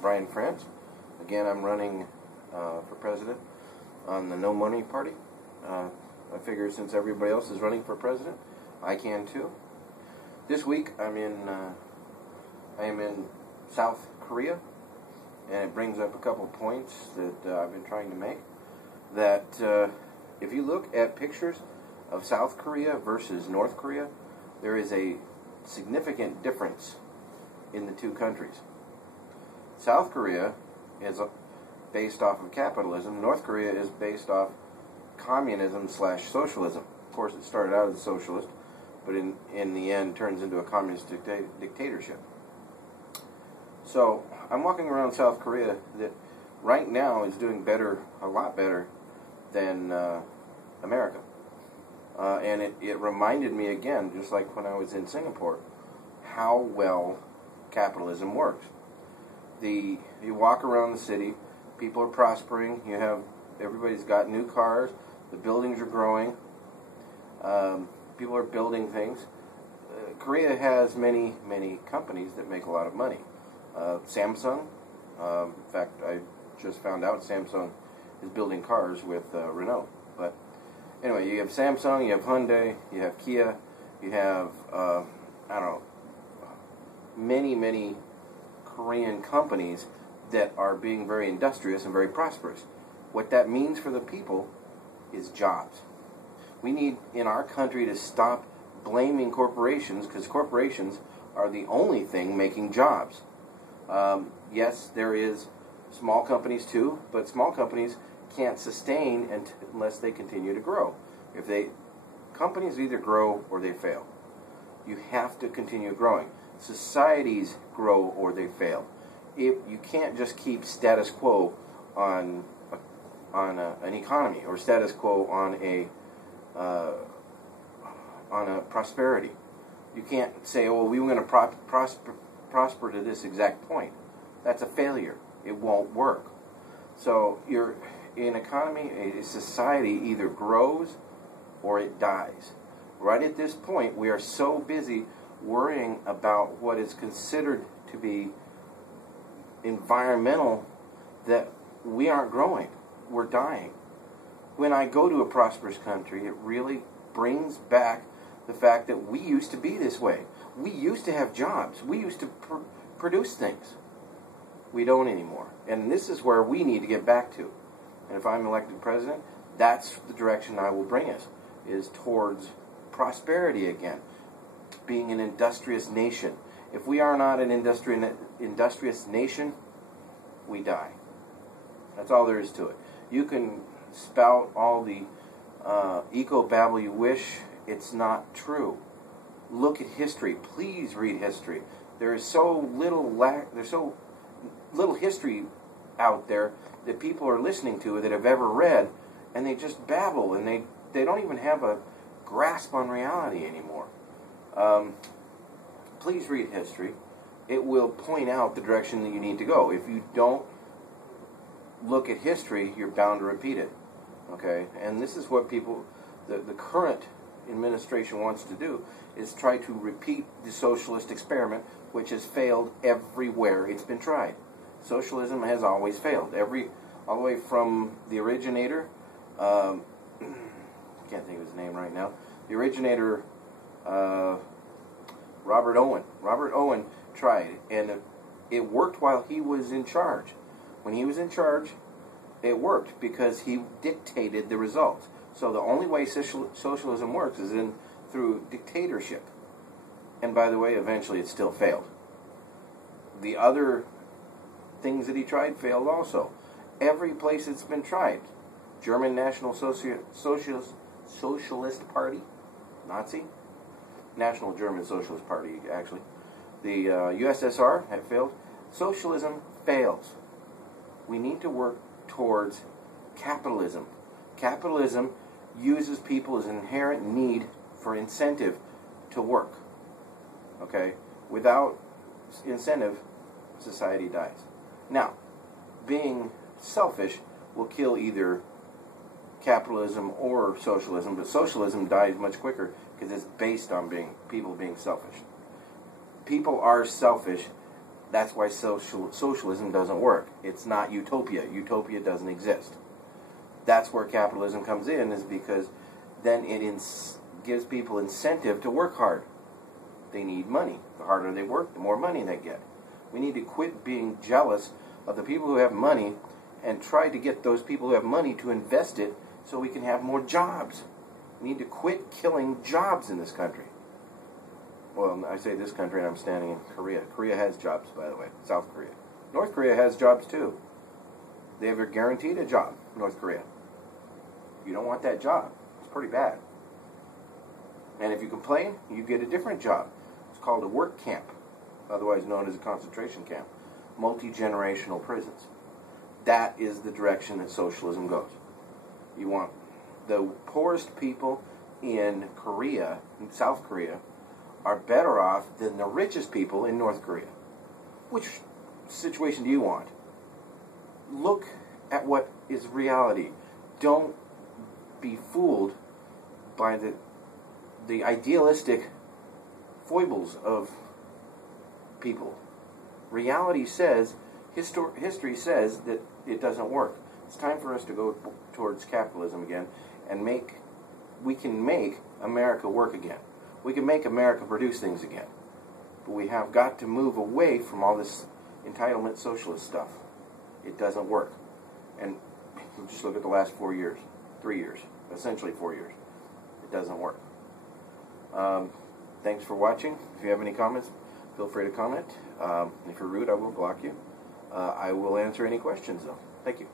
Brian France. Again, I'm running for president on the No Money Party. I figure since everybody else is running for president, I can too. This week I am in South Korea, and it brings up a couple of points that I've been trying to make. That if you look at pictures of South Korea versus North Korea, there is a significant difference in the two countries. South Korea is based off of capitalism. North Korea is based off communism / socialism. Of course, it started out as socialist, but in the end turns into a communist dictatorship. So I'm walking around South Korea that right now is doing better, a lot better than America. And it reminded me again, just like when I was in Singapore, how well capitalism works. You walk around the city, people are prospering, everybody's got new cars, the buildings are growing, people are building things. Korea has many, many companies that make a lot of money. Samsung, in fact, I just found out Samsung is building cars with Renault. But anyway, you have Samsung, you have Hyundai, you have Kia, you have, many, many Korean companies that are being very industrious and very prosperous. What that means for the people is jobs. We need in our country to stop blaming corporations, because corporations are the only thing making jobs. Yes, there is small companies too, but small companies can't sustain unless they continue to grow. Companies either grow or they fail. You have to continue growing. Societies grow or they fail. You can't just keep status quo on an economy, or status quo on a prosperity. You can't say, "Oh, we were going to prosper to this exact point." That's a failure. It won't work. So an economy, a society either grows or it dies. Right at this point, we are so busy worrying about what is considered to be environmental that we aren't growing. We're dying. When I go to a prosperous country, it really brings back the fact that we used to be this way. We used to have jobs. We used to produce things. We don't anymore. And this is where we need to get back to. And if I'm elected president, that's the direction I will bring us, is towards prosperity again. Being an industrious nation. If we are not an industrious nation, we die. That's all there is to it. You can spout all the eco-babble you wish. It's not true. Look at history. Please read history. There's so little history out there that people are listening to that have ever read, and they just babble, and they don't even have a grasp on reality anymore. Please read history. It will point out the direction that you need to go. If you don't look at history, you're bound to repeat it. Okay? And this is what the current administration wants to do, is try to repeat the socialist experiment, which has failed everywhere it's been tried. Socialism has always failed. All the way from the originator, I can't think of his name right now, the originator, Robert Owen. Robert Owen tried, and it worked while he was in charge. When he was in charge, it worked because he dictated the results. So the only way socialism works is through dictatorship. And by the way, eventually it still failed. The other things that he tried failed also. Every place it's been tried. German National Socialist Party, Nazi? National German Socialist Party, actually. The USSR had failed. Socialism fails. We need to work towards capitalism. Capitalism uses people's inherent need for incentive to work. Okay? Without incentive, society dies. Now, being selfish will kill either capitalism or socialism, but socialism dies much quicker because it's based on people being selfish. People are selfish That's why socialism doesn't work. It's not utopia. Utopia doesn't exist. That's where capitalism comes in, is because then it gives people incentive to work hard. They need money. The harder they work, the more money they get. We need to quit being jealous of the people who have money and try to get those people who have money to invest it so we can have more jobs. We need to quit killing jobs in this country. Well, I say this country and I'm standing in Korea. Korea has jobs, by the way. South Korea. North Korea has jobs too. They have guaranteed a job, North Korea. You don't want that job. It's pretty bad. And if you complain, you get a different job. It's called a work camp, otherwise known as a concentration camp. Multi-generational prisons. That is the direction that socialism goes. You want the poorest people in Korea, in South Korea, are better off than the richest people in North Korea. Which situation do you want? Look at what is reality. Don't be fooled by the idealistic foibles of people. Reality says, history says that it doesn't work. It's time for us to go towards capitalism again, and we can make America work again. We can make America produce things again. But we have got to move away from all this entitlement socialist stuff. It doesn't work. And just look at the last 4 years, 3 years, essentially 4 years. It doesn't work. Thanks for watching. If you have any comments, feel free to comment. If you're rude, I will block you. I will answer any questions, though. Thank you.